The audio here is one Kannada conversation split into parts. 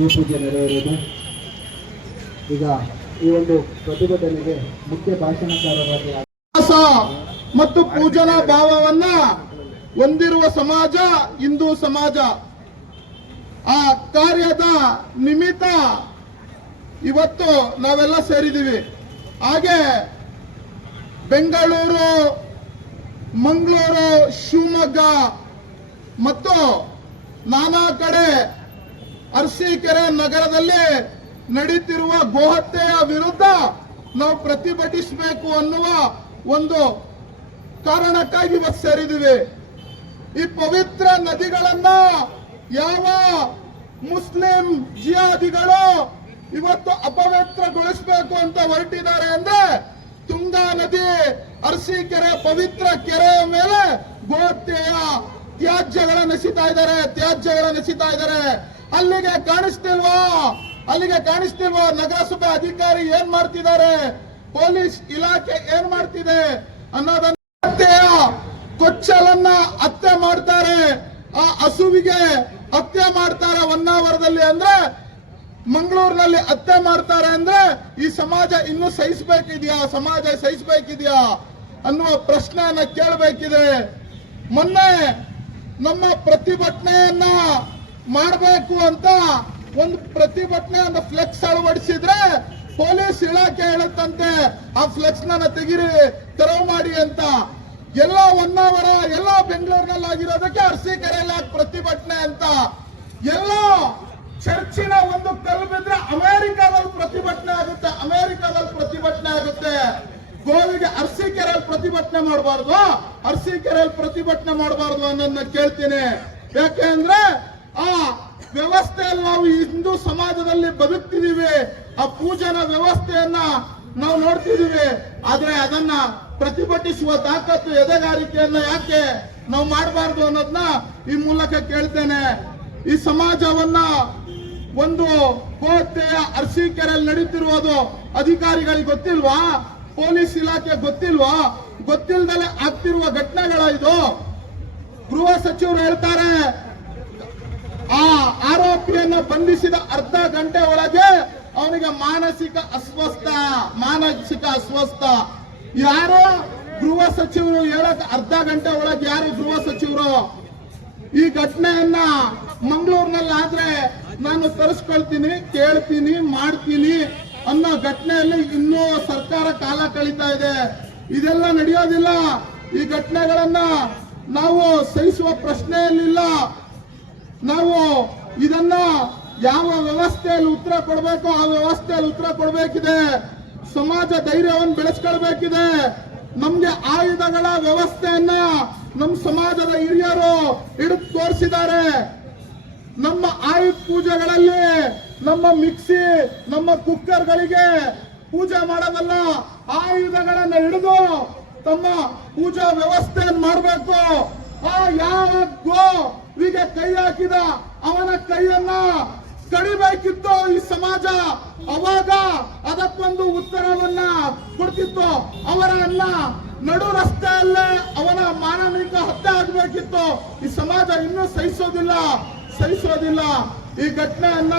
ಭೂಪೂಜೆ ನೆರವೇರಿದೆ. ಈಗ ಈ ಒಂದು ಪ್ರತಿಭಟನೆಗೆ ಮುಖ್ಯ ಭಾಷಣಕಾರರಾಗಿ ಮತ್ತು ಪೂಜನಾ ಭಾವವನ್ನ ಹೊಂದಿರುವ ಸಮಾಜ ಹಿಂದೂ ಸಮಾಜ. ಆ ಕಾರ್ಯದ ನಿಮಿತ್ತ ಇವತ್ತು ನಾವೆಲ್ಲ ಸೇರಿದ್ದೀವಿ. ಹಾಗೆ ಬೆಂಗಳೂರು, ಮಂಗಳೂರು, ಶಿವಮೊಗ್ಗ ಮತ್ತು ನಾನಾ ಕಡೆ ಅರಸೀಕೆರೆ ನಗರದಲ್ಲಿ ನಡೀತಿರುವ ಗೋಹತ್ಯೆಯ ವಿರುದ್ಧ ನಾವು ಪ್ರತಿಭಟಿಸಬೇಕು ಅನ್ನುವ ಒಂದು ಕಾರಣಕ್ಕಾಗಿ ಇವತ್ತು ಸೇರಿದ್ದೀವಿ. ಈ ಪವಿತ್ರ ನದಿಗಳನ್ನ ಯಾವ ಮುಸ್ಲಿಂ ಜಿಯಾದಿಗಳು ಇವತ್ತು ಅಪವಿತ್ರಗೊಳಿಸಬೇಕು ಅಂತ ಹೊರಟಿದ್ದಾರೆ ಅಂದ್ರೆ ತುಂಗಾ ನದಿ ಅರಸೀಕೆರೆ ಪವಿತ್ರ ಕೆರೆಯ ಮೇಲೆ ಗೋಹತ್ಯೆಯ ತ್ಯಾಜ್ಯಗಳನ್ನು ಎಸಿತಾ ಇದ್ದಾರೆ, ತ್ಯಾಜ್ಯಗಳನ್ನು ಎಸಿತಾ ಇದ್ದಾರೆ. ಅಲ್ಲಿಗೆ ಕಾಣಿಸ್ತಿಲ್ವಾ? ಅಲ್ಲಿಗೆ ಕಾಣಿಸ್ತಿಲ್ವಾ? ನಗರಸಭೆ ಅಧಿಕಾರಿ ಏನ್ ಮಾಡ್ತಿದ್ದಾರೆ? ಪೊಲೀಸ್ ಇಲಾಖೆ ಏನ್ ಮಾಡ್ತಿದೆ? ಅನ್ನೋದನ್ನ ಕೊಚ್ಚಲನ್ನ ಹತ್ಯೆ ಮಾಡ್ತಾರೆ. ಆ ಹಸುವಿಗೆ ಹತ್ಯೆ ಮಾಡ್ತಾರೆ ಹೊನ್ನಾವರದಲ್ಲಿ ಅಂದ್ರೆ, ಮಂಗಳೂರಿನಲ್ಲಿ ಹತ್ಯೆ ಮಾಡ್ತಾರೆ ಅಂದ್ರೆ, ಈ ಸಮಾಜ ಇನ್ನು ಸಹಿಸಬೇಕಿದ್ಯಾ? ಸಮಾಜ ಸಹಿಸಬೇಕಿದ್ಯಾ? ಅನ್ನುವ ಪ್ರಶ್ನೆಯನ್ನ ಕೇಳಬೇಕಿದೆ. ಮೊನ್ನೆ ನಮ್ಮ ಪ್ರತಿಭಟನೆಯನ್ನ ಮಾಡಬೇಕು ಅಂತ ಒಂದು ಪ್ರತಿಭಟನೆ, ಒಂದು ಫ್ಲೆಕ್ಸ್ ಅಳವಡಿಸಿದ್ರೆ ಪೊಲೀಸ್ ಇಲಾಖೆ ಹೇಳುತ್ತಂತೆ, ಆ ಫ್ಲೆಕ್ಸ್ ನನ್ನ ತೆಗಿರಿ, ತೆರವು ಮಾಡಿ ಅಂತ. ಎಲ್ಲ ಹೊನ್ನಾವರ, ಎಲ್ಲ ಬೆಂಗಳೂರಿನಲ್ಲಿ ಆಗಿರೋದಕ್ಕೆ ಅರಸೀಕೆರೆಯಲ್ಲಿ ಕರೆಯಲ್ಲ ಪ್ರತಿಭಟನೆ ಅಂತ. ಎಲ್ಲ ಚರ್ಚಿನ ಒಂದು ಕಲ್ಲು ಬಿದ್ರೆ ಅಮೆರಿಕಾದಲ್ಲಿ ಪ್ರತಿಭಟನೆ ಆಗುತ್ತೆ, ಅಮೆರಿಕಾದಲ್ಲಿ ಪ್ರತಿಭಟನೆ ಆಗುತ್ತೆ. ಗೋವಿಗೆ ಅರಸೀಕೆರೆಯಲ್ಲಿ ಪ್ರತಿಭಟನೆ ಮಾಡಬಾರ್ದು ಅರಸೀಕೆರೆಯಲ್ಲಿ ಪ್ರತಿಭಟನೆ ಮಾಡಬಾರ್ದು ಅನ್ನೋದನ್ನ ಕೇಳ್ತೀನಿ. ಯಾಕೆ ಅಂದ್ರೆ ಆ ವ್ಯವಸ್ಥೆಯಲ್ಲಿ ನಾವು ಹಿಂದೂ ಸಮಾಜದಲ್ಲಿ ಬದುಕ್ತಿದೀವಿ. ಆ ಪೂಜನ ವ್ಯವಸ್ಥೆಯನ್ನ ನಾವು ನೋಡ್ತಿದೀವಿ. ಆದ್ರೆ ಅದನ್ನ ಪ್ರತಿಭಟಿಸುವ ತಾಕತ್ತು ಎದೆಗಾರಿಕೆಯನ್ನ ಯಾಕೆ ನಾವು ಮಾಡಬಾರ್ದು ಅನ್ನೋದನ್ನ ಈ ಮೂಲಕ ಕೇಳ್ತೇನೆ. ಈ ಸಮಾಜವನ್ನ ಒಂದು ಕೋಟೆಯ ಅರಸೀಕೆರೆಯಲ್ಲಿ ನಡೀತಿರುವುದು ಅಧಿಕಾರಿಗಳಿಗೆ ಗೊತ್ತಿಲ್ವಾ? ಪೊಲೀಸ್ ಇಲಾಖೆ ಗೊತ್ತಿಲ್ವಾ? ಗೊತ್ತಿಲ್ದಲೆ ಆಗ್ತಿರುವ ಘಟನೆಗಳ ಇದು? ಗೃಹ ಸಚಿವರು ಹೇಳ್ತಾರೆ ಆ ಆರೋಪಿಯನ್ನ ಬಂಧಿಸಿದ ಅರ್ಧ ಗಂಟೆ ಒಳಗೆ ಅವನಿಗೆ ಮಾನಸಿಕ ಅಸ್ವಸ್ಥ ಮಾನಸಿಕ ಅಸ್ವಸ್ಥ. ಯಾರು ಗೃಹ ಸಚಿವರು ಹೇಳಕ್ ಅರ್ಧ ಗಂಟೆ ಒಳಗೆ ಯಾರು ಗೃಹ ಸಚಿವರು? ಈ ಘಟನೆಯನ್ನ ಮಂಗಳೂರಿನಲ್ಲಿ ಆದ್ರೆ ನಾನು ತರಿಸ್ಕೊಳ್ತೀನಿ, ಕೇಳ್ತೀನಿ, ಮಾಡ್ತೀನಿ ಅನ್ನೋ ಘಟನೆಯಲ್ಲಿ ಇನ್ನೂ ಸರ್ಕಾರ ಕಾಲ ಕಳೀತಾ ಇದೆ. ಇದೆಲ್ಲ ನಡೆಯೋದಿಲ್ಲ. ಈ ಘಟನೆಗಳನ್ನ ನಾವು ಸಹಿಸುವ ಪ್ರಶ್ನೆಯಲ್ಲಿಲ್ಲ. ನಾವು ಇದನ್ನ ಯಾವ ವ್ಯವಸ್ಥೆಯಲ್ಲಿ ಉತ್ತರ ಕೊಡಬೇಕು ಆ ವ್ಯವಸ್ಥೆಯಲ್ಲಿ ಉತ್ತರ ಕೊಡಬೇಕಿದೆ. ಸಮಾಜ ಧೈರ್ಯವನ್ನು ಬೆಳೆಸ್ಕೊಳ್ಬೇಕಿದೆ. ನಮ್ಗೆ ಆಯುಧಗಳ ವ್ಯವಸ್ಥೆಯನ್ನ ನಮ್ಮ ಸಮಾಜದ ಹಿರಿಯರು ಹಿಡಿದು ತೋರಿಸಿದ್ದಾರೆ. ನಮ್ಮ ಆಯುಧ ಪೂಜೆಗಳಲ್ಲಿ ನಮ್ಮ ಮಿಕ್ಸಿ, ನಮ್ಮ ಕುಕ್ಕರ್ಗಳಿಗೆ ಪೂಜೆ ಮಾಡೋದಲ್ಲ, ಆಯುಧಗಳನ್ನ ಹಿಡಿದು ತಮ್ಮ ಪೂಜಾ ವ್ಯವಸ್ಥೆಯನ್ನು ಮಾಡಬೇಕು. ಆ ಯಾವ ಗೋವಿಗೆ ಕೈ ಹಾಕಿದ ಅವನ ಕೈಯನ್ನ ಕಡಿಬೇಕಿತ್ತು ಈ ಸಮಾಜ. ಅವಾಗ ಅದಕ್ಕೊಂದು ಉತ್ತರವನ್ನ ಕೊಡ್ತಿತ್ತು. ಅವರ ಅನ್ನ ನಡು ರಸ್ತೆಯಲ್ಲೇ ಅವನ ಮಾನವಿಕ ಹತ್ಯೆ ಆಗ್ಬೇಕಿತ್ತು. ಈ ಸಮಾಜ ಇನ್ನೂ ಸಹಿಸೋದಿಲ್ಲ ಸಹಿಸೋದಿಲ್ಲ. ಈ ಘಟನೆಯನ್ನ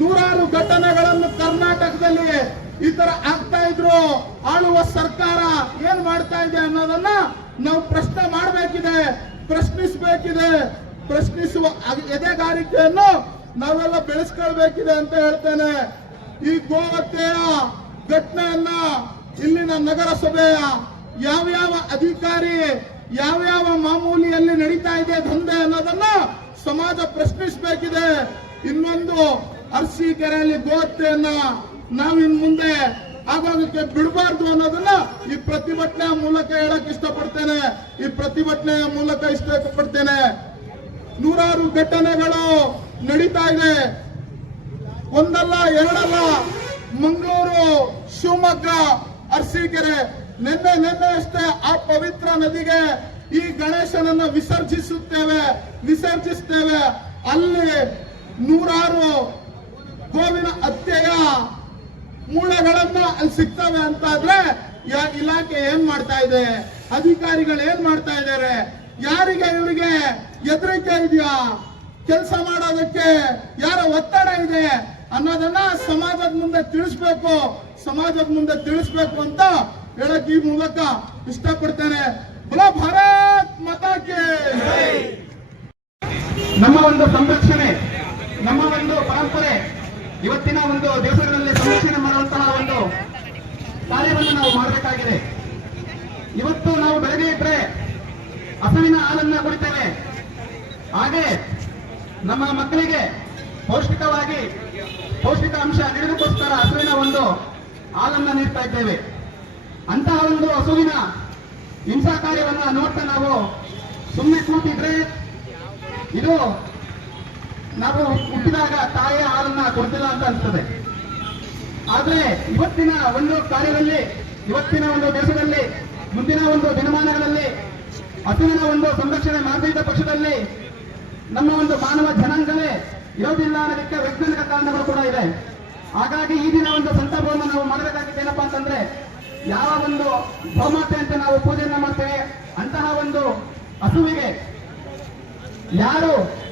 ನೂರಾರು ಘಟನೆಗಳನ್ನು ಕರ್ನಾಟಕದಲ್ಲಿ ಈ ತರ ಆಗ್ತಾ ಇದ್ರು. ಆಳುವ ಸರ್ಕಾರ ಏನ್ ಮಾಡ್ತಾ ಇದೆ ಅನ್ನೋದನ್ನ ನಾವು ಪ್ರಶ್ನೆ ಮಾಡಬೇಕಿದೆ. ಪ್ರಶ್ನಿಸಬೇಕಿದೆ. ಪ್ರಶ್ನಿಸುವ ಎದೆಗಾರಿಕೆಯನ್ನು ನಾವೆಲ್ಲ ಬೆಳೆಸ್ಕೊಳ್ಬೇಕಿದೆ ಅಂತ ಹೇಳ್ತೇನೆ. ಈ ಗೋಹತ್ಯೆಯ ಘಟನೆಯನ್ನ ಇಲ್ಲಿನ ನಗರಸಭೆಯ ಯಾವ್ಯಾವ ಅಧಿಕಾರಿ, ಯಾವ್ಯಾವ ಮಾಮೂಲಿಯಲ್ಲಿ ನಡೀತಾ ಇದೆ ದಂಧೆ ಅನ್ನೋದನ್ನ ಸಮಾಜ ಪ್ರಶ್ನಿಸಬೇಕಿದೆ. ಇನ್ನೊಂದು ಅರ್ಸಿ ಕೆರೆಯಲ್ಲಿ ಗೋಹತ್ಯೆಯನ್ನ ನಾವಿನ್ ಇನ್ ಮುಂದೆ ಆಗೋದಕ್ಕೆ ಬಿಡಬಾರ್ದು ಅನ್ನೋದನ್ನ ಈ ಪ್ರತಿಭಟನೆಯ ಮೂಲಕ ಹೇಳಕ್ ಇಷ್ಟಪಡ್ತೇನೆ. ಈ ಪ್ರತಿಭಟನೆಯ ಮೂಲಕ ಇಷ್ಟಪಡ್ತೇನೆ. ನೂರಾರು ಘಟನೆಗಳು ನಡೀತಾ ಇದೆ. ಒಂದಲ್ಲ ಎರಡಲ್ಲ ಮಂಗಳೂರು, ಶಿವಮೊಗ್ಗ, ಅರಸೀಕೆರೆ, ನಿನ್ನೆ ನಿನ್ನೆ ಅಷ್ಟೇ ಆ ಪವಿತ್ರ ನದಿಗೆ ಈ ಗಣೇಶನನ್ನ ವಿಸರ್ಜಿಸುತ್ತೇವೆ, ವಿಸರ್ಜಿಸ್ತೇವೆ. ಅಲ್ಲಿ ನೂರಾರು ಗೋವಿನ ಹತ್ಯೆಯ ಮೂಳೆಗಳನ್ನ ಅಲ್ಲಿ ಸಿಗ್ತವೆ ಅಂತ ಆದ್ರೆ ಇಲಾಖೆ ಏನ್ ಮಾಡ್ತಾ ಇದೆ? ಅಧಿಕಾರಿಗಳು ಏನ್ ಮಾಡ್ತಾ ಇದ್ದಾರೆ ಯಾರಿಗೆ ಇವರಿಗೆ ಹೆದರಿಕೆ ಇದೆಯಾ? ಕೆಲಸ ಮಾಡೋದಕ್ಕೆ ಯಾರ ಒತ್ತಡ ಇದೆ? ಅನ್ನೋದನ್ನ ಸಮಾಜದ ಮುಂದೆ ತಿಳಿಸ್ಬೇಕು. ಸಮಾಜದ ಮುಂದೆ ತಿಳಿಸ್ಬೇಕು ಅಂತ ಹೇಳಕ್ ಈ ಮೂಲಕ ಇಷ್ಟಪಡ್ತೇನೆ. ಭಾರತ್ ಮತಕ್ಕೆ ನಮ್ಮ ಒಂದು ಸಂರಕ್ಷಣೆ, ನಮ್ಮ ಒಂದು ಪರಂಪರೆ ಇವತ್ತಿನ ಒಂದು ದಿವಸಗಳಲ್ಲಿ ಸಂರಕ್ಷಣೆ ಮಾಡುವಂತಹ ಒಂದು ಕಾರ್ಯವನ್ನು ನಾವು ಮಾಡಬೇಕಾಗಿದೆ. ಇವತ್ತು ನಾವು ಬೆಳಗ್ಗೆ ಇದ್ರೆ ಹಸುವಿನ ಹಾಲನ್ನ ಕುಡಿತೇವೆ. ಹಾಗೆ ನಮ್ಮ ಮಕ್ಕಳಿಗೆ ಪೌಷ್ಟಿಕವಾಗಿ ಪೌಷ್ಟಿಕಾಂಶ ಅಂಶ ನೀಡುವುದಕ್ಕೋಸ್ಕರ ಹಸುವಿನ ಒಂದು ಹಾಲನ್ನ ನೀಡ್ತಾ ಇದ್ದೇವೆ. ಅಂತಹ ಒಂದು ಹಸುವಿನ ಹಿಂಸಾ ಕಾರ್ಯವನ್ನ ನೋಡ್ತಾ ನಾವು ಸುಮ್ಮನೆ ಕೂತಿದ್ರೆ ಇದು ನಾವು ಹುಟ್ಟಿದಾಗ ತಾಯಿಯ ಹಾಲನ್ನ ಕೊಡ್ತಿಲ್ಲ ಅಂತ ಅನ್ಸ್ತದೆ. ಆದ್ರೆ ಇವತ್ತಿನ ಒಂದು ಕಾರ್ಯದಲ್ಲಿ, ಇವತ್ತಿನ ಒಂದು ದೇಶದಲ್ಲಿ, ಮುಂದಿನ ಒಂದು ದಿನಮಾನಗಳಲ್ಲಿ, ಹಸುವಿನ ಒಂದು ಸಂರಕ್ಷಣೆ ಮಾಡದಿದ್ದ ಪಕ್ಷದಲ್ಲಿ ನಮ್ಮ ಒಂದು ಮಾನವ ಜನಾಂಗವೇ ಇರೋದಿಲ್ಲ ಅನ್ನೋದಕ್ಕೆ ವೈಜ್ಞಾನಿಕ ಕಾರಣಗಳು ಕೂಡ ಇದೆ. ಹಾಗಾಗಿ ಈ ದಿನ ಒಂದು ಸಂತಾಪವನ್ನು ನಾವು ಮಾಡಬೇಕಾಗಿದ್ದು ಏನಪ್ಪಾ ಅಂತಂದ್ರೆ, ಯಾವ ಒಂದು ಗೋಮಾತೆ ಅಂತ ನಾವು ಪೂಜೆಯನ್ನ ಮಾಡ್ತೇವೆ, ಅಂತಹ ಒಂದು ಹಸುವಿಗೆ ಯಾರು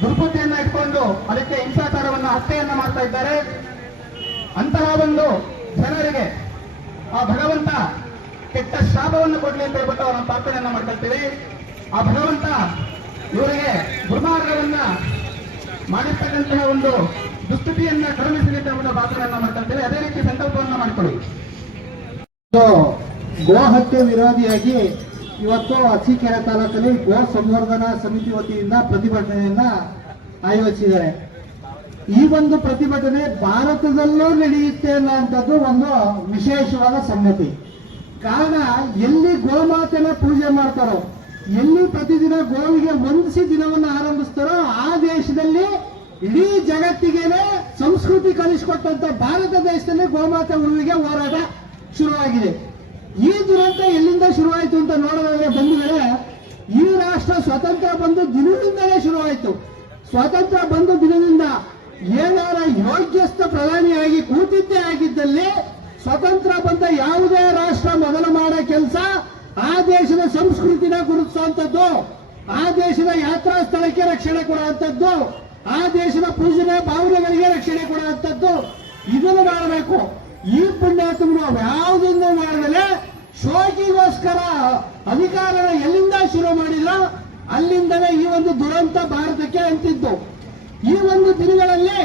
ದುರ್ಬುದ್ಧಿಯನ್ನ ಇಟ್ಕೊಂಡು ಅದಕ್ಕೆ ಹಿಂಸಾಚಾರವನ್ನ ಹತ್ಯೆಯನ್ನ ಮಾಡ್ತಾ ಇದ್ದಾರೆ. ಅಂತಹ ಒಂದು ಜನರಿಗೆ ಆ ಭಗವಂತ ಕೆಟ್ಟ ಶಾಪವನ್ನು ಕೊಡ್ಲಿ ಅಂತ ಹೇಳ್ಬಿಟ್ಟು ನಾವು ಪ್ರಾರ್ಥನೆಯನ್ನ ಮಾಡ್ಕೊಳ್ತೀವಿ ಆ ಭಗವಂತ ಇವರಿಗೆ ದುರ್ಮಾರ್ಗವನ್ನ ಮಾಡಿರ್ತಕ್ಕಂತಹ ಒಂದು ದುಸ್ಥಿತಿಯನ್ನ ಕರುಣಿಸಲಿ ಅಂತ ಹೇಳ್ಬಿಟ್ಟು ಪ್ರಾರ್ಥನೆಯನ್ನ ಮಾಡ್ಕೊಳ್ತೀವಿ ಅದೇ ರೀತಿ ಸಂಕಲ್ಪವನ್ನ ಮಾಡಿಕೊಳ್ಳಿ. ಗೋ ಹತ್ಯೆ ವಿರೋಧಿಯಾಗಿ ಇವತ್ತು ಅರಸೀಕೆರೆ ತಾಲೂಕಲ್ಲಿ ಗೋ ಸಂವರ್ಧನಾ ಸಮಿತಿ ವತಿಯಿಂದ ಪ್ರತಿಭಟನೆಯನ್ನ ಆಯೋಜಿಸಿದ್ದಾರೆ. ಈ ಒಂದು ಪ್ರತಿಭಟನೆ ಭಾರತದಲ್ಲೂ ನಡೆಯುತ್ತೆ ಅನ್ನುವಂಥದ್ದು ಒಂದು ವಿಶೇಷವಾದ ಸಂಗತಿ. ಕಾರಣ, ಎಲ್ಲಿ ಗೋಮಾತೆನ ಪೂಜೆ ಮಾಡ್ತಾರೋ, ಎಲ್ಲಿ ಪ್ರತಿದಿನ ಗೋವಿಗೆ ವಂದಿಸಿ ದಿನವನ್ನು ಆರಂಭಿಸ್ತಾರೋ, ಆ ದೇಶದಲ್ಲಿ ಇಡೀ ಜಗತ್ತಿಗೆನೆ ಸಂಸ್ಕೃತಿ ಕಲಿಸಿಕೊಟ್ಟಂತ ಭಾರತ ದೇಶದಲ್ಲಿ ಗೋಮಾತೆ ಉಳುವಿಗೆ ಹೋರಾಟ ಶುರುವಾಗಿದೆ. ಈ ದುರಂತ ಎಲ್ಲಿಂದ ಶುರುವಾಯಿತು ಅಂತ ನೋಡೋದಾದ್ರೆ ಬಂಧುಗಳೇ ಈ ರಾಷ್ಟ್ರ ಸ್ವತಂತ್ರ ಬಂದು ದಿನದಿಂದಲೇ ಶುರುವಾಯಿತು. ಸ್ವಾತಂತ್ರ್ಯ ಬಂದ ದಿನದಿಂದ ಏನಾರ ಯೋಗ್ಯಸ್ಥ ಪ್ರಧಾನಿಯಾಗಿ ಕೂತಿದ್ದೇ ಆಗಿದ್ದಲ್ಲಿ ಸ್ವತಂತ್ರ ಬಂದ ಯಾವುದೇ ರಾಷ್ಟ್ರ ಮೊದಲು ಮಾಡೋ ಕೆಲಸ ಆ ದೇಶದ ಸಂಸ್ಕೃತಿನ ಗುರುತಿಸುವಂಥದ್ದು, ಆ ದೇಶದ ಯಾತ್ರಾ ಸ್ಥಳಕ್ಕೆ ರಕ್ಷಣೆ ಕೊಡುವಂಥದ್ದು, ಆ ದೇಶದ ಪೂಜನೆ ಭಾವನೆಗಳಿಗೆ ರಕ್ಷಣೆ ಕೊಡುವಂಥದ್ದು ಇದನ್ನು ಮಾಡಬೇಕು. ಈ ಪುಣ್ಯಾತ್ಮರು ಯಾವುದನ್ನು ಮಾಡಿದರೆ ಶೋಕಿಗೋಸ್ಕರ ಅಧಿಕಾರನ ಎಲ್ಲಿಂದ ಶುರು ಮಾಡಿಲ್ಲ, ಅಲ್ಲಿಂದಲೇ ಈ ಒಂದು ದುರಂತ ಭಾರತಕ್ಕೆ ಅಂತಿದ್ದು ಈ ಒಂದು ದಿನಗಳಲ್ಲಿ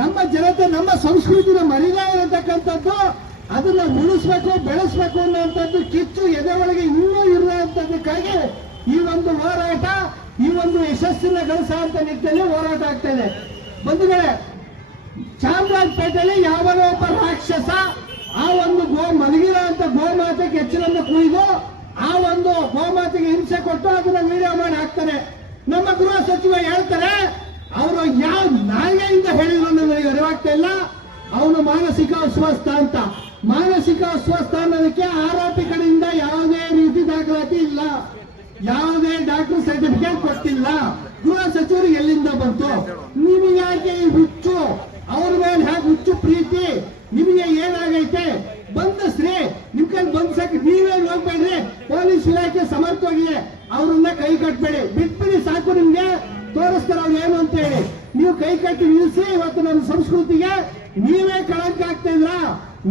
ನಮ್ಮ ಜನತೆ, ನಮ್ಮ ಸಂಸ್ಕೃತಿನ ಮರಿದೇ ಇರತಕ್ಕಂಥದ್ದು, ಅದನ್ನ ಉಳಿಸ್ಬೇಕು, ಬೆಳೆಸ್ಬೇಕು ಅನ್ನುವಂಥದ್ದು ಕಿಚ್ಚು ಎದೆ ಒಳಗೆ ಇನ್ನೂ ಇರುವಂತದ್ದಕ್ಕಾಗಿ ಈ ಒಂದು ಹೋರಾಟ, ಈ ಒಂದು ಯಶಸ್ಸಿನ ಗಳಿಸುವಂತ ನಿಟ್ಟಿನಲ್ಲಿ ಹೋರಾಟ ಆಗ್ತಾ ಇದೆ. ಬಂಧುಗಳೇ ಚಾಮರಾಜಪೇಟೆಯಲ್ಲಿ ಯಾವನೋ ಒಬ್ಬ ರಾಕ್ಷಸ ಆ ಒಂದು ಗೋ ಮಲಗಿರೋ ಅಂತ ಗೋಮಾತೆಗೆ ಎಚ್ಚರನ್ನು ಕುಯ್ದು ಆ ಒಂದು ಗೋಮಾತೆಗೆ ಹಿಂಸೆ ಕೊಟ್ಟು ಅದನ್ನ ವಿಡಿಯೋ ಮಾಡಿ ಹಾಕ್ತಾರೆ. ನಮ್ಮ ಗೃಹ ಸಚಿವ ಹೇಳ್ತಾರೆ, ಅವರು ಯಾವ ನಾಯಿಯಿಂದ ಹೇಳಿದ್ರು ನನಗೆ ಅರಿವಾಗ್ತಾ ಇಲ್ಲ. ಅವನು ಮಾನಸಿಕ ಅಸ್ವಸ್ಥ ಅಂತ. ಮಾನಸಿಕ ಅಸ್ವಸ್ಥ ಅನ್ನೋದಕ್ಕೆ ಆರೋಪಿ ಕಡೆಯಿಂದ ಯಾವುದೇ ರೀತಿ ದಾಖಲಾತಿ ಇಲ್ಲ. ಯಾವುದೇ ಡಾಕ್ಟರ್ ಸರ್ಟಿಫಿಕೇಟ್ ಕೊಟ್ಟಿಲ್ಲ. ಗೃಹ ಸಚಿವರು ಎಲ್ಲಿಂದ ಬಂತು? ನಿಮಗೆ ಯಾಕೆ ಹುಚ್ಚು? ಅವ್ರ ಮೇಲೆ ಹೇಗೆ ಹುಚ್ಚು ಪ್ರೀತಿ ನಿಮಗೆ ಏನಾಗೈತೆ? ಬಂದಸ್ರಿ ನಿಮ್ ಕೈ ಬಂದ್ಸಕ್ ನೀವೇ ಹೋಗ್ಬೇಡ್ರಿ ಪೊಲೀಸ್ ಇಲಾಖೆ ಸಮರ್ಥವಾಗಿದೆ ಅವ್ರನ್ನ ಕೈ ಕಟ್ಬೇಡಿ. ಬಿಟ್ಬಿಡಿ ಸಾಕು ನಿಮ್ಗೆ. ತೋರಿಸ್ತಾರೆ ಅವ್ರು ಏನು ಅಂತ ಹೇಳಿ. ನೀವು ಕೈ ಕಟ್ಟಿ ನಿಲ್ಸಿ, ಇವತ್ತು ನಮ್ಮ ಸಂಸ್ಕೃತಿಗೆ ನೀವೇ ಕಳಂಕ ಆಗ್ತಾ ಇದ್ರ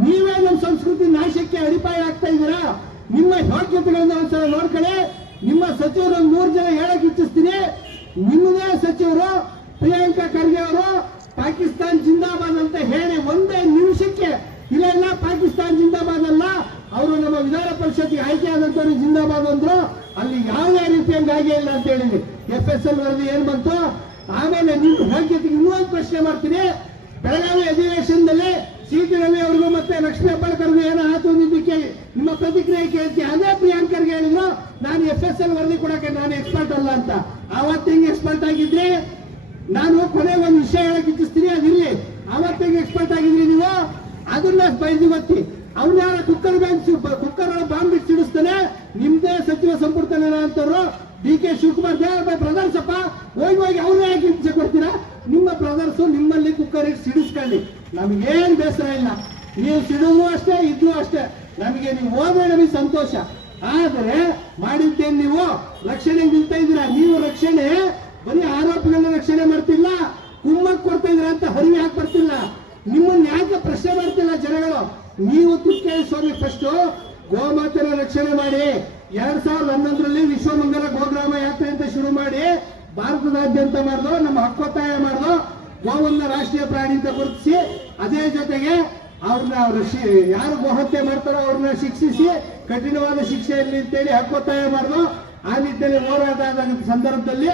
ನೀವೇ ನಮ್ಮ ಸಂಸ್ಕೃತಿ ನಾಶಕ್ಕೆ ಅಡಿಪಾಯ ಆಗ್ತಾ ಇದ್ದೀರಾ? ನಿಮ್ಮ ಯೋಗ್ಯತೆಗಳನ್ನ ಒಂದ್ಸಲ ನೋಡ್ಕೊಳ್ಳಿ. ನಿಮ್ಮ ಸಚಿವರು ಒಂದ್ ಮೂರು ಜನ ಹೇಳಕ್ ಇಚ್ಛಿಸ್ತೀನಿ. ನಿಮ್ಮದೇ ಸಚಿವರು ಪ್ರಿಯಾಂಕಾ ಖರ್ಗೆ ಅವರು ಪಾಕಿಸ್ತಾನ್ ಜಿಂದಾಬಾದ್ ಅಂತ ಹೇಳಿ ಒಂದೇ ನಿಮಿಷಕ್ಕೆ ಇಲ್ಲ ಇಲ್ಲ ಪಾಕಿಸ್ತಾನ್ ಜಿಂದಾಬಾದ್ ಅಲ್ಲ ಅವರು ನಮ್ಮ ವಿಧಾನ ಪರಿಷತ್ಗೆ ಆಯ್ಕೆ ಆದಂತವ್ರು ಜಿಂದಾಬಾದ್ ಅಂದ್ರು ಅಲ್ಲಿ ಯಾವುದೇ ರೀತಿಯಲ್ಲಿ ಆಗಿ ಇಲ್ಲ ಅಂತ ಹೇಳಿದ್ವಿ ಎಫ್ ಎಸ್ ವರದಿ ಏನ್ ಬಂತು? ಆಮೇಲೆ ನಿಮ್ಮ ಯೋಗ್ಯತೆಗೆ ಇನ್ನೊಂದು ಪ್ರಶ್ನೆ ಮಾಡ್ತೀನಿ. ಬೆಳಗಾವಿ ಅಧಿವೇಶನದಲ್ಲಿ ಸಿಟಿ ರವಿ ಅವ್ರಿಗೂ ಮತ್ತೆ ಲಕ್ಷ್ಮೀ ಹೆಬ್ಬಾಳ್ಕರ್ಗೂ ಏನೋ ಆತು ಕೇಳಿ ನಿಮ್ಮ ಪ್ರತಿಕ್ರಿಯೆ ಕೇಳ್ತೀನಿ ಅದೇ ಪ್ರಿಯಾಂಕರ್ಗೆ ಹೇಳಿದ್ರು, ನಾನು ಎಫ್ ಎಸ್ ಎಲ್ ವರದಿ ಕೊಡಕ್ಕೆ ನಾನು ಎಕ್ಸ್ಪರ್ಟ್ ಅಲ್ಲ ಅಂತ. ಅವತ್ತು ಹಿಂಗೆ ಎಕ್ಸ್ಪರ್ಟ್ ಆಗಿದ್ರಿ? ನಾನು ಕೊನೆ ಒಂದು ವಿಷಯ ಹೇಳಕ್ ಇಚ್ಛಿಸ್ತೀನಿ ಅದಿರ್ಲಿ ಅವತ್ತಿಗೆ ಎಕ್ಸ್ಪರ್ಟ್ ಆಗಿದ್ರಿ ನೀವು? ಅದನ್ನ ಬೈದು ಬತ್ತಿ ಅವ್ನ ಕುಕ್ಕರ್ ಬ್ಯಾಂಕ್ ಕುಕ್ಕರ್ ಬಾಂಬ್ ಇಟ್ಟು ಸಿಡಿಸ್ತಾನೆ ನಿಮ್ದೇ ಸಚಿವ ಸಂಪುಟನ ಅಂತವ್ರು ಡಿ ಕೆ ಶಿವಕುಮಾರ್ ಬ್ರದರ್ಸ್ ಅಪ್ಪ? ಹೋಗಿ ಹೋಗಿ ಅವ್ರನ್ನ ಯಾಕೆ ಹಿಂಸೆ ಕೊಡ್ತೀರಾ? ನಿಮ್ಮ ಬ್ರದರ್ಸ್ ನಿಮ್ಮಲ್ಲಿ ಕುಕ್ಕರ್ ಇಟ್ಟು ಸಿಡಿಸ್ಕೊಳ್ಳಿ. ನಮ್ಗೇನು ಬೇಸರ ಇಲ್ಲ. ನೀವು ಸಿಡಿದ್ರು ಅಷ್ಟೇ, ಇದ್ರು ಅಷ್ಟೇ. ನಮಗೆ ನೀವು ಹೋದ್ರೆ ನಮಗೆ ಸಂತೋಷ. ಆದರೆ ಮಾಡಿದ್ದೇನು ನೀವು? ರಕ್ಷಣೆ ನಿಲ್ತಾ ಇದ್ದೀರಾ? ನೀವು ರಕ್ಷಣೆ, ಬರೀ ಆರೋಪಗಳನ್ನ ರಕ್ಷಣೆ ಮಾಡ್ತಿಲ್ಲ, ಕುಮ್ಮಕ್ ಕೊಡ್ತಾ ಇದ್ರ ಅಂತ ಹರಿವೆ ಯಾಕೆ ಬರ್ತಿಲ್ಲ? ನಿಮ್ಮನ್ನ ಯಾಕೆ ಪ್ರಶ್ನೆ ಮಾಡ್ತಿಲ್ಲ ಜನಗಳು? ನೀವು ತುಕ್ಕೇ ಸ್ವಾಮಿ ಫಸ್ಟು ಗೋಮಾತೆನ ರಕ್ಷಣೆ ಮಾಡಿ. ಎರಡ್ ಸಾವಿರದ ಹನ್ನೊಂದರಲ್ಲಿ ವಿಶ್ವಮಂಗಲ ಗೋಗ್ರಾಮ ಯಾತ್ರೆ ಅಂತ ಶುರು ಮಾಡಿ ಭಾರತದಾದ್ಯಂತ ಮಾಡಿದ್ರು ನಮ್ಮ ಹಕ್ಕೊತ್ತಾಯ ಮಾಡಿದ್ರು ಗೋವನ್ನ ರಾಷ್ಟ್ರೀಯ ಪ್ರಾಣಿ ಅಂತ ಗುರುತಿಸಿ, ಅದೇ ಜೊತೆಗೆ ಅವ್ರನ್ನ ಯಾರು ಗೋಹತ್ಯೆ ಮಾಡ್ತಾರೋ ಅವ್ರನ್ನ ಶಿಕ್ಷಿಸಿ, ಕಠಿಣವಾದ ಶಿಕ್ಷೆ ಇರಲಿ ಅಂತೇಳಿ ಹಕ್ಕೊತ್ತಾಯ ಮಾಡಿದ್ರು ಆ ನಿಟ್ಟಿನಲ್ಲಿ ಹೋರಾಟ ಸಂದರ್ಭದಲ್ಲಿ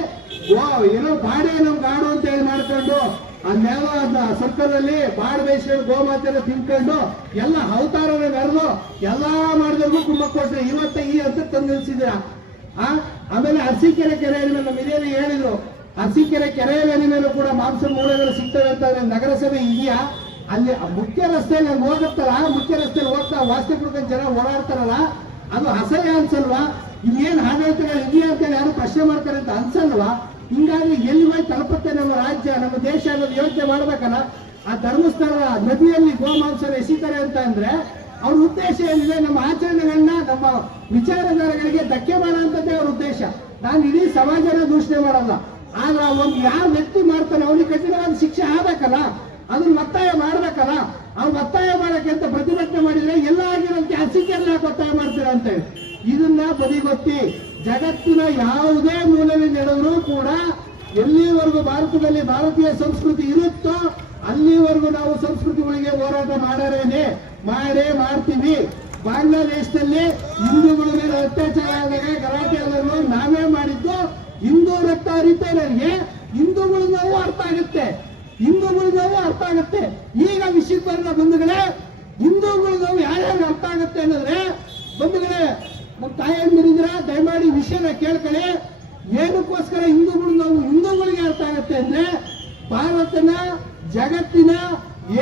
ಏನೋ ಬಾಡೆ ನಮ್ಗೆ ಆಡು ಅಂತ ಹೇಳಿ ಮಾಡ್ಕೊಂಡು ಅಲ್ಲೇನೋ ಅದ ಸರ್ಕಲಲ್ಲಿ ಬಾಡ್ ಬೇಯಿಸ್ಕೊಂಡು ತಿನ್ಕೊಂಡು ಎಲ್ಲ ಅವತಾರನ ನಡೆದು ಎಲ್ಲಾ ಮಾಡಿದವ್ರಿಗೂ ಕುಂಭ ಕೊಟ್ರೆ ಇವತ್ತ ಈ ಅಂತ ತಂದು ನಿಲ್ಸಿದ್ರ ಆ? ಆಮೇಲೆ ಅರಸೀಕೆರೆ ಕೆರೆ ನಮ್ಮ ಹಿರಿಯರು ಹೇಳಿದ್ರು, ಅರಸೀಕೆರೆ ಕೆರೆ ಮೇಲೂ ಕೂಡ ಮಾಂಸ ಮೂಳೆಗಳು ಸಿಗ್ತವೆ ಅಂತ ನಗರಸಭೆ ಇದೆಯಾ? ಅಲ್ಲಿ ಆ ಮುಖ್ಯ ರಸ್ತೆಯಲ್ಲಿ ಹಂಗ್ ಹೋಗುತ್ತಲ್ಲ, ಮುಖ್ಯ ರಸ್ತೆಯಲ್ಲಿ ಹೋಗ್ತಾ ವಾಸ್ತು ಕುಡ್ಕೊಂಡು ಜನ ಓಡಾಡ್ತಾರಲ್ಲ, ಅದು ಅಸಹ್ಯ ಅನ್ಸಲ್ವಾ? ಇನ್ನೇನು ಆಡಳಿತಗಳು ಇದೆಯಾ ಅಂತ ಯಾರು ಪ್ರಶ್ನೆ ಮಾಡ್ತಾರೆ ಅಂತ ಅನ್ಸಲ್ವಾ? ಹಿಂಗಾಗಿ ಎಲ್ಲಿ ಹೋಗಿ ತಲುಪುತ್ತೆ ನಮ್ಮ ರಾಜ್ಯ, ನಮ್ಮ ದೇಶ ಅನ್ನೋದು ಯೋಚನೆ ಮಾಡ್ಬೇಕಲ್ಲ, ಆ ಧರ್ಮಸ್ಥಳ ನದಿಯಲ್ಲಿ ಗೋಮಾಂಸ ಎಸಿತಾರೆ ಅಂತ ಅಂದ್ರೆ ಅವ್ರ ಉದ್ದೇಶ ಏನಿದೆ? ನಮ್ಮ ಆಚರಣೆಗಳನ್ನ, ನಮ್ಮ ವಿಚಾರಧಾರೆಗಳಿಗೆ ಧಕ್ಕೆ ಮಾಡುವಂತದ್ದೇ ಅವ್ರ ಉದ್ದೇಶ. ನಾನು ಇಡೀ ಸಮಾಜನ ದೂಷಣೆ ಮಾಡಲ್ಲ. ಆದ್ರೆ ಒಂದು ಯಾವ ವ್ಯಕ್ತಿ ಮಾಡ್ತಾನೆ ಅವನಿಗೆ ಕಠಿಣವಾದ ಶಿಕ್ಷೆ ಆಗ್ಬೇಕಲ್ಲ? ಅದನ್ನ ಒತ್ತಾಯ ಮಾಡ್ಬೇಕಲ್ಲ? ಅವ್ರು ಒತ್ತಾಯ ಮಾಡಕ್ಕೆ ಅಂತ ಪ್ರತಿಭಟನೆ ಮಾಡಿದ್ರೆ ಎಲ್ಲ ಆಗಿರೋದಕ್ಕೆ ಹಸಿಕೆಲ್ಲ ಒತ್ತಾಯ ಮಾಡ್ತೀರಾ ಅಂತೇಳಿ ಇದನ್ನ ಬದಿಗೊತ್ತಿ ಜಗತ್ತಿನ ಯಾವುದೇ ಮೂಲೆಯಲ್ಲಿ ನಡೆದರೂ ಕೂಡ ಎಲ್ಲಿವರೆಗೂ ಭಾರತದಲ್ಲಿ ಭಾರತೀಯ ಸಂಸ್ಕೃತಿ ಇರುತ್ತೋ ಅಲ್ಲಿವರೆಗೂ ನಾವು ಸಂಸ್ಕೃತಿಗಳಿಗೆ ಹೋರಾಟ ಮಾಡರೇನೆ, ಮಾಡೇ ಮಾಡ್ತೀವಿ. ಬಾಂಗ್ಲಾದೇಶದಲ್ಲಿ ಹಿಂದೂಗಳ ಮೇಲೆ ಅತ್ಯಾಚಾರ ಆದಾಗ ಗಲಾಟೆ ಆದಾಗ ನಾವೇ ಮಾಡಿದ್ದು ಹಿಂದೂ ರಕ್ತ ಹರಿತಾ ನನಗೆ. ಹಿಂದೂಗಳ ನೋವು ಅರ್ಥ ಆಗುತ್ತೆ. ಹಿಂದೂಗಳ ನೋವು ಅರ್ಥ ಆಗುತ್ತೆ. ಈಗ ಬರೋಣ ಬಂಧುಗಳೇ ಹಿಂದೂಗಳ ನೋವು ಯಾರ್ಯಾರು ಅರ್ಥ ಆಗುತ್ತೆ ಅನ್ನೋದ್ರೆ ಬಂಧುಗಳೇ ನಮ್ಮ ತಾಯಂದಿರಿದ್ರ ದಯಮಾಡಿ ವಿಷಯನ ಕೇಳ್ಕೊಳ್ಳಿ ಏನಕ್ಕೋಸ್ಕರ ಹಿಂದೂಗಳು ನಾವು ಹಿಂದೂಗಳಿಗೆ ಅರ್ಥ ಆಗುತ್ತೆ ಅಂದ್ರೆ ಭಾರತನ ಜಗತ್ತಿನ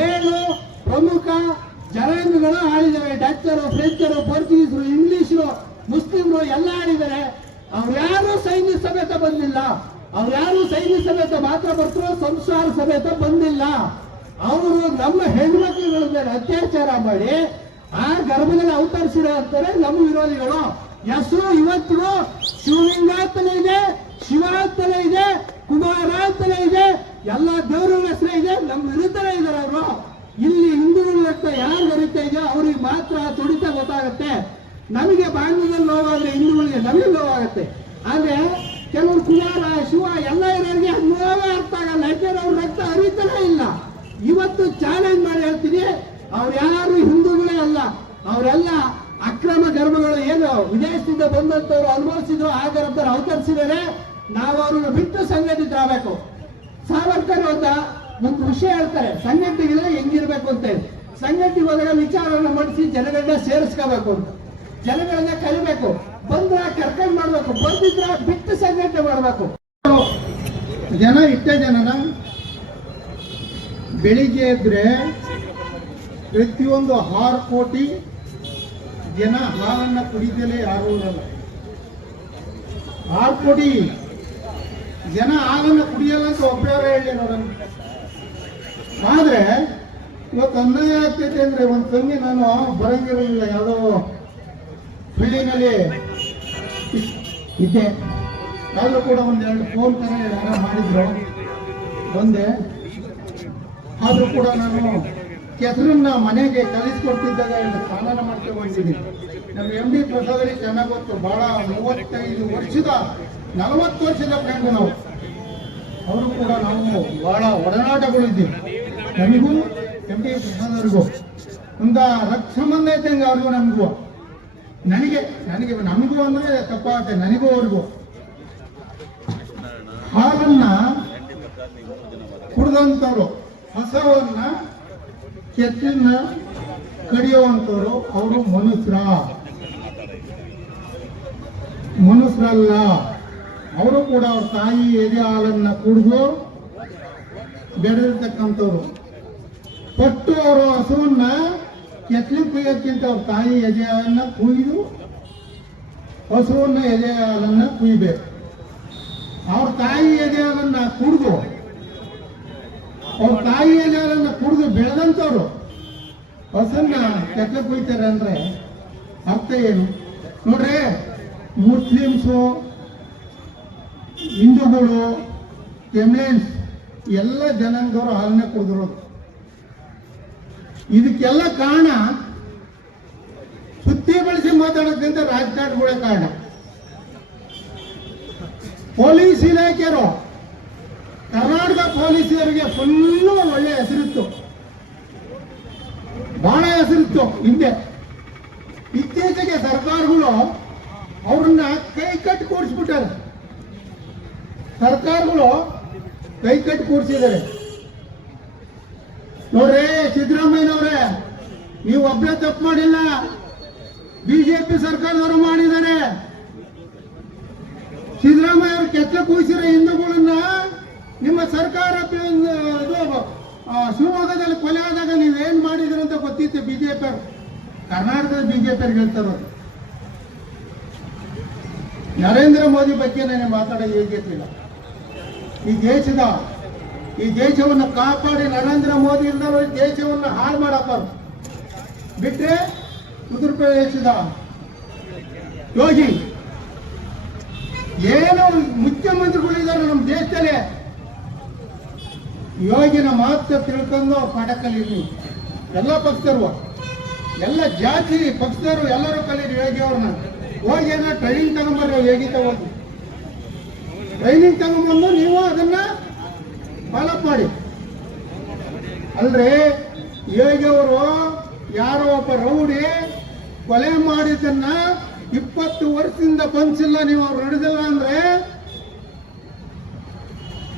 ಏಳು ಪ್ರಮುಖ ಜನಾಂಗಗಳು ಆಳಿದ್ದಾರೆ ಡಚ್ಚರು ಫ್ರೆಂಚರು ಪೋರ್ಚುಗೀಸರು, ಇಂಗ್ಲಿಷರು, ಮುಸ್ಲಿಮರು ಎಲ್ಲ ಆಡಿದ್ದಾರೆ ಅವ್ರು ಯಾರು ಸೈನ್ಯ ಸಮೇತ ಬಂದಿಲ್ಲ. ಅವ್ರು ಯಾರು ಸೈನ್ಯ ಸಮೇತ ಮಾತ್ರ ಬರ್ತಾರೋ ಸಂಸಾರ ಸಮೇತ ಬಂದಿಲ್ಲ. ಅವರು ನಮ್ಮ ಹೆಣ್ಮಕ್ಳುಗಳ ಮೇಲೆ ಅತ್ಯಾಚಾರ ಮಾಡಿ ಆ ಗರ್ಭದಲ್ಲಿ ಅವತರಿಸಿದೆ ಅಂತಾರೆ ನಮ್ಮ ವಿರೋಧಿಗಳು. ಹೆಸರು ಇವತ್ತು ಶಿವಲಿಂಗಾತನ ಇದೆ ಶಿವ ಅಂತಲೇ ಇದೆ ಕುಮಾರಾತನ ಇದೆ, ಎಲ್ಲ ದೇವರುಗಳ ಹೆಸರೇ ಇದೆ, ನಮ್ಮ ವಿರುದ್ಧನೇ ಇದ್ದಾರೆ ಅವರು. ಇಲ್ಲಿ ಹಿಂದೂಗಳ ರಕ್ತ ಯಾರು ಬರುತ್ತೆ ಇದೆಯೋ ಅವ್ರಿಗೆ ಮಾತ್ರ ತುಡಿತ ಗೊತ್ತಾಗುತ್ತೆ. ನಮಗೆ ಬಾಂಗ್ಲದಲ್ಲಿ ನೋವಾದ್ರೆ ಹಿಂದೂಗಳಿಗೆ ನಮಗೆ ನೋವಾಗುತ್ತೆ. ಆದ್ರೆ ಕೆಲವರು ಕುಮಾರ, ಶಿವ ಎಲ್ಲ ಇರೋರಿಗೆ ನೋವೇ ಅರ್ಥ ಆಗಲ್ಲ. ಯಾಕೆಂದ್ರೆ ಅವ್ರ ರಕ್ತ ಹರಿತಾನೇ ಇಲ್ಲ. ಇವತ್ತು ಚಾಲೆಂಜ್ ಮಾಡಿ ಹೇಳ್ತೀನಿ ಅವ್ರು ಯಾರು ಹಿಂದೂಗಳೇ ಅಲ್ಲ, ಅವರೆಲ್ಲ ಅಕ್ರಮ ಧರ್ಮಗಳು ಏನು ವಿದೇಶದಿಂದ ಬಂದಂತವ್ರು ಅನುಭವಿಸಿದ್ರು, ಆ ಗರ್ಭದಲ್ಲಿ ಅವತರಿಸಿದರೆ ನಾವು ಅವ್ರನ್ನ ಬಿಟ್ಟು ಸಂಘಟಿತರಾಗಬೇಕು. ಸಾವರ್ಕರ್ ಅಂತ ಒಂದು ವಿಷಯ ಹೇಳ್ತಾರೆ ಸಂಘಟಿಗಿದ್ರೆ ಹೆಂಗಿರ್ಬೇಕು ಅಂತ ಹೇಳಿ. ಸಂಘಟಿ ಹೋದಾಗ ವಿಚಾರವನ್ನು ಮಾಡಿಸಿ ಜನಗಳನ್ನ ಸೇರಿಸ್ಕೋಬೇಕು ಅಂತ. ಜನಗಳನ್ನ ಕರಿಬೇಕು, ಬಂದ್ರ ಕರ್ಕೊಂಡ್ ಮಾಡ್ಬೇಕು, ಬಂದಿದ್ರ ಬಿಟ್ಟು ಸಂಘಟನೆ ಮಾಡ್ಬೇಕು. ಜನ ಇಷ್ಟೇ ಜನನ? ಬೆಳಿಗ್ಗೆ ಎದ್ರೆ ಪ್ರತಿಯೊಂದು ಆರು ಕೋಟಿ ಜನ ಹಾಲನ್ನು ಕುಡಿದಲೇ ಯಾರು ಇರಲ್ಲ. ಆರು ಕೋಟಿ ಜನ ಹಾಲನ್ನು ಕುಡಿಯಲ್ಲ ಅಂತ ಒಬ್ಬರ ಹೇಳಿ ಆದರೆ ಇವತ್ತು ಅನ್ಯಾಯ ಆಗ್ತೈತೆ ಅಂದ್ರೆ ಒಂದು ತಂಗಿ ನಾನು ಬರಂಗಿರಲಿಲ್ಲ, ಯಾವುದೋ ಹಳ್ಳಿನಲ್ಲಿ ಇದ್ದೆ. ಆದರೂ ಕೂಡ ಒಂದೆರಡು ಫೋನ್ ತರ ಯಾರ ಮಾಡಿದ್ರು. ಬಂದೆ ಆದರೂ ಕೂಡ ನಾನು ಕೆಸರನ್ನ ಮನೆಗೆ ಕಲಿಸ್ಕೊಡ್ತಿದ್ದಾಗ ಸ್ನಾನ ಹೋಗಿದ್ದೀನಿ. ನಮ್ಮ ಎಂ ಡಿ ಪ್ರಸಾದರಿ ಚೆನ್ನಾಗಿ ಗೊತ್ತು, ಬಹಳ ಮೂವತ್ತೈದು ವರ್ಷದ, ನಲವತ್ತು ವರ್ಷದ ಫ್ರೆಂಡ್ ನಾವು. ಅವರು ಕೂಡ ನಾವು ಬಹಳ ಒಡನಾಟಗಳಿದ್ದೀವಿ ನಮಗೂ ಎಂ ಡಿ ಪ್ರಸಾದರಿಗೂ. ಒಂದು ರಕ್ತ ಸಂಬಂಧ ಅವ್ರಿಗೂ ನಮಗೂ. ನನಗೆ ನನಗೆ, ನಮಗೂ ಅಂದ್ರೆ ತಪ್ಪಾಗುತ್ತೆ, ನನಗೂ ಅವ್ರಿಗೂ. ಹಾಲನ್ನ ಕುಡ್ದಂಥವ್ರು ಹಸವನ್ನ ಕೆತ್ತನ್ನ ಕಡಿಯುವಂಥವ್ರು ಅವರು ಮನುಷ್ಯರ ಮನುಷ್ಯರಲ್ಲ. ಅವರು ಕೂಡ ಅವ್ರ ತಾಯಿ ಎದೆ ಹಾಲನ್ನ ಕುಡಿದು ಬೆಳೆದಿರ್ತಕ್ಕಂಥವ್ರು. ಪಟ್ಟು ಅವರು ಹಸುವನ್ನ ಕೆತ್ತಲಿ ಕುಯ್ಯೋಕ್ಕಿಂತ ಅವ್ರ ತಾಯಿ ಎದೆಯನ್ನ ಕುಯ್ದು ಹಸುವನ್ನ ಎದೆ ಹಾಲನ್ನ ಕುಯ್ಬೇಕು. ಅವ್ರ ತಾಯಿ ಎದೆ ಹಾಲನ್ನ ಕುಡಿದು ಅವ್ರ ಹಾಲನ್ನ ಕುಡಿದು ಬೆಳೆದಂತವ್ರು ಹೊಸನ್ನ ಕೆಟ್ಟ ಕುಯ್ತಾರೆ ಅಂದ್ರೆ ಅರ್ಥ ಏನು? ನೋಡ್ರಿ ಮುಸ್ಲಿಮ್ಸು, ಹಿಂದೂಗಳು ತೆಮ್ಲೇನ್ಸ್ ಎಲ್ಲ ಜನಾಂಗದವರು ಹಾಲನ್ನ ಕುಡಿದಿರೋದು. ಇದಕ್ಕೆಲ್ಲ ಕಾರಣ ಸುತ್ತಿ ಬಳಸಿ ಮಾತಾಡೋದ್ರಿಂದ ರಾಜಕಾರಣಗಳೇ ಕಾರಣ. ಪೊಲೀಸ್ ಇಲಾಖೆಯರು ಕರ್ನಾಟಕ ಪೊಲೀಸರಿಗೆ ಫುಲ್ಲು ಒಳ್ಳೆ ಹೆಸರಿತ್ತು. ಬಹಳ ಹೆಸರಿತ್ತು ಹಿಂದೆ. ಇತ್ತೀಚೆಗೆ ಸರ್ಕಾರಗಳು ಅವ್ರನ್ನ ಕೈ ಕಟ್ ಕೂಡಿಸ್ಬಿಟ್ಟಾರೆ ಸರ್ಕಾರಗಳು ಕೈ ಕಟ್ ಕೂಡಿಸಿದ್ದಾರೆ ನೋಡ್ರಿ ಸಿದ್ದರಾಮಯ್ಯನವ್ರೆ, ನೀವು ಒಬ್ಬರೇ ತಪ್ಪು ಮಾಡಿಲ್ಲ. ಬಿಜೆಪಿ ಸರ್ಕಾರದವರು ಮಾಡಿದ್ದಾರೆ. ಸಿದ್ದರಾಮಯ್ಯ ಅವರು ಕೆಟ್ಟ ಕೂಸಿರೋ ಹಿಂದೂಗಳನ್ನ ನಿಮ್ಮ ಸರ್ಕಾರ ಶಿವಮೊಗ್ಗದಲ್ಲಿ ಕೊಲೆ ಆದಾಗ ನೀವೇನ್ ಮಾಡಿದ್ರಿ ಅಂತ ಗೊತ್ತಿತ್ತು ಬಿಜೆಪಿ ಕರ್ನಾಟಕದ ಬಿಜೆಪಿ ಹೇಳ್ತಾರ? ನರೇಂದ್ರ ಮೋದಿ ಬಗ್ಗೆ ನನಗೆ ಮಾತಾಡೋ ಯೋಗ್ಯತೆ ಈ ದೇಶದ, ಈ ದೇಶವನ್ನು ಕಾಪಾಡಿ ನರೇಂದ್ರ ಮೋದಿ ಈ ದೇಶವನ್ನು ಹಾಳು ಮಾಡಪ್ಪ ಬಿಟ್ರೆ ಉತ್ತರ ಪ್ರದೇಶದ ಯೋಗಿ, ಏನು ಮುಖ್ಯಮಂತ್ರಿಗಳಿದ್ದಾರೆ ನಮ್ಮ ದೇಶದಲ್ಲಿ. ಯೋಗಿನ ಮಾತ್ರ ತಿಳ್ಕೊಂಡು ಅವ್ರು ಪಾಠ ಕಲೀರಿ ಎಲ್ಲ ಪಕ್ಷರು ಎಲ್ಲ ಜಾತಿ ಪಕ್ಷದವರು ಎಲ್ಲರೂ ಕಲೀರಿ ಯೋಗಿ ಅವ್ರನ್ನ. ಹೋಗಿ ಏನೋ ಟ್ರೈನಿಂಗ್ ತಗೊಂಬರ್ರಿ ಯೋಗಿ ತಗೊಂಡು ಟ್ರೈನಿಂಗ್ ತಗೊಂಬಂದು ನೀವು ಅದನ್ನ ಫಾಲೋ ಮಾಡಿ. ಅಲ್ರಿ ಯೋಗಿಯವರು ಯಾರೋ ಒಬ್ಬ ರೌಡಿ ಕೊಲೆ ಮಾಡಿದ್ದನ್ನ ಇಪ್ಪತ್ತು ವರ್ಷದಿಂದ ಬಂದಿಲ್ಲ ನೀವು ಅವ್ರು ನಡೆದಿಲ್ಲ ಅಂದ್ರೆ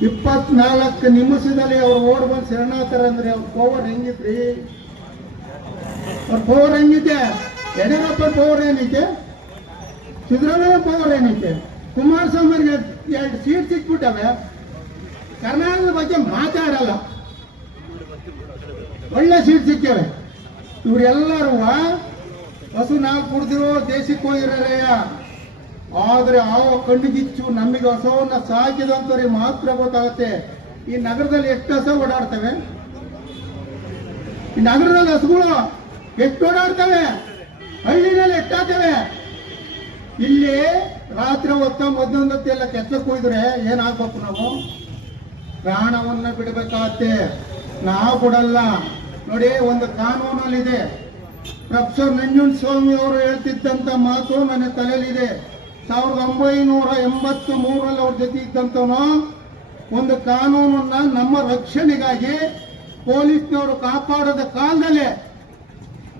ಇಪ್ಪತ್ನಾಲ್ಕು ನಿಮಿಷದಲ್ಲಿ ಅವ್ರು ಓಡ್ ಬಂದು ಶರಣಾತರ ಅಂದ್ರೆ ಅವ್ರ ಪವರ್ ಹೆಂಗಿದ್ರಿ ಅವ್ರ ಪವರ್ ಹೆಂಗಿದೆ? ಯಡಿಯೂರಪ್ಪ ಪವರ್ ಏನೈತೆ? ಸಿದ್ದರಾಮಯ್ಯ ಪವರ್ ಏನೈತೆ? ಕುಮಾರಸ್ವಾಮಿಗೆ ಎರಡು ಸೀಟ್ ಸಿಕ್ಬಿಟ್ಟವೆ. ಕರ್ನಾಟಕದ ಬಗ್ಗೆ ಮಾತಾಡಲ್ಲ. ಒಳ್ಳೆ ಸೀಟ್ ಸಿಕ್ಕವೆ. ಇವರೆಲ್ಲರೂ, ಹಸು ನಾವು ಕುಡಿದಿರೋ ದೇಶಕ್ಕೆ ಹೋಗಿರಯ್ಯ ಆದ್ರೆ ಆ ಕಣ್ಣಿಗಿಚ್ಚು ನಮಗೆ ಹಸವನ್ನ ಸಾಕಿದಂಥವ್ರಿಗೆ ಮಾತ್ರ ಗೊತ್ತಾಗುತ್ತೆ. ಈ ನಗರದಲ್ಲಿ ಎಷ್ಟು ಹಸ ಓಡಾಡ್ತವೆ? ಈ ನಗರದಲ್ಲಿ ಹಸುಗಳು ಎಷ್ಟು ಓಡಾಡ್ತವೆ? ಹಳ್ಳಿನಲ್ಲಿ ಎಷ್ಟಾಗ್ತವೆ? ಇಲ್ಲಿ ರಾತ್ರಿ ಹೊತ್ತ ಮದ್ದೊಂದತ್ತೆಲ್ಲ ಎಲ್ಲ ಕೆತ್ತಕ್ಕೆ ಹೋಗಿದ್ರೆ ಏನಾಗ್ಬೇಕು ನಾವು? ಪ್ರಾಣವನ್ನ ಬಿಡಬೇಕಾಗತ್ತೆ. ನಾವು ಕೊಡಲ್ಲ ನೋಡಿ, ಒಂದು ಕಾನೂನಲ್ಲಿದೆ. ಪ್ರೊಫೆಸರ್ ನಂಜುನ್ ಸ್ವಾಮಿ ಅವರು ಹೇಳ್ತಿದ್ದಂತ ಮಾತು ನನ್ನ ತಲೆಯಲ್ಲಿದೆ. ಸಾವಿರದ ಒಂಬೈನೂರ ಎಂಬತ್ತು ಮೂರಲ್ಲಿ ಅವ್ರ ಜೊತೆ ಇದ್ದಂಥವನು ಒಂದು ಕಾನೂನನ್ನ ನಮ್ಮ ರಕ್ಷಣೆಗಾಗಿ ಪೊಲೀಸ್ನವರು ಕಾಪಾಡದ ಕಾಲದಲ್ಲೇ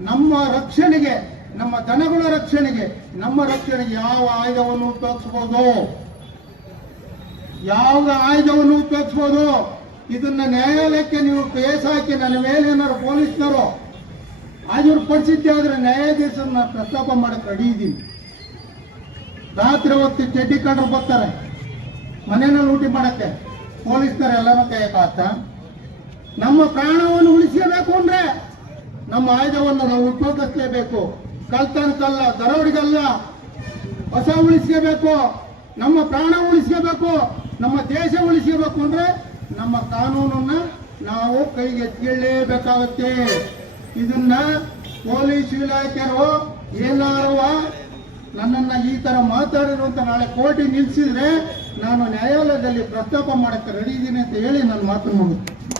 ನಮ್ಮ ರಕ್ಷಣೆಗೆ, ನಮ್ಮ ದನಗಳ ರಕ್ಷಣೆಗೆ, ನಮ್ಮ ರಕ್ಷಣೆಗೆ ಯಾವ ಆಯುಧವನ್ನು ಉಪಯೋಗಿಸಬಹುದು ಯಾವ ಆಯುಧವನ್ನು ಉಪಯೋಗಿಸಬಹುದು ಇದನ್ನ ನ್ಯಾಯಾಲಯಕ್ಕೆ ನೀವು ಕೇಸ್ ಹಾಕಿ ನನ್ನ ಮೇಲೆ ಏನಾದ್ರು ಪೊಲೀಸ್ನವರು ಹಾಜರು ಪಡಿಸಿದ್ದೆ ಆದ್ರೆ ನ್ಯಾಯಾಧೀಶರನ್ನ ಪ್ರಸ್ತಾಪ ಮಾಡಕ್ ರೆಡಿ ಇದ್ದೀನಿ. ರಾತ್ರಿ ಹೊತ್ತು ಚಡ್ಡಿ ಕಂಡ್ರು ಬರ್ತಾರೆ. ಮನೆಯಲ್ಲಿ ಲೂಟಿ ಮಾಡಕ್ಕೆ ಪೊಲೀಸ್ನರು ಎಲ್ಲರೂ ಕೈಯಕಾತ ನಮ್ಮ ಪ್ರಾಣವನ್ನು ಉಳಿಸಬೇಕು ಅಂದ್ರೆ ನಮ್ಮ ಆಯುಧವನ್ನು ನಾವು ಉಪಯೋಗಿಸಲೇಬೇಕು. ಕಲ್ತಂತಲ್ಲ ದರೋಡಿಗಲ್ಲ. ಹೊಸ ಉಳಿಸಬೇಕು ನಮ್ಮ ಪ್ರಾಣ ಉಳಿಸಬೇಕು ನಮ್ಮ ದೇಶ ಉಳಿಸಬೇಕು ಅಂದ್ರೆ ನಮ್ಮ ಕಾನೂನನ್ನ ನಾವು ಕೈಗೆ ಎತ್ತಿಕೊಳ್ಳೇಬೇಕಾಗುತ್ತೆ ಇದನ್ನ ಪೊಲೀಸ್ ಇಲಾಖೆಯರು ಏನಾರುವ ನನ್ನನ್ನ ಈ ಥರ ಮಾತಾಡಿರುವಂತ ನಾಳೆ ಕೋರ್ಟಿ ನಿಲ್ಸಿದ್ರೆ ನಾನು ನ್ಯಾಯಾಲಯದಲ್ಲಿ ಪ್ರಸ್ತಾಪ ಮಾಡಕ್ಕೆ ರೆಡಿ ಇದ್ದೀನಿ ಅಂತ ಹೇಳಿ ನನ್ನ ಮಾತು ಮುಗಿತು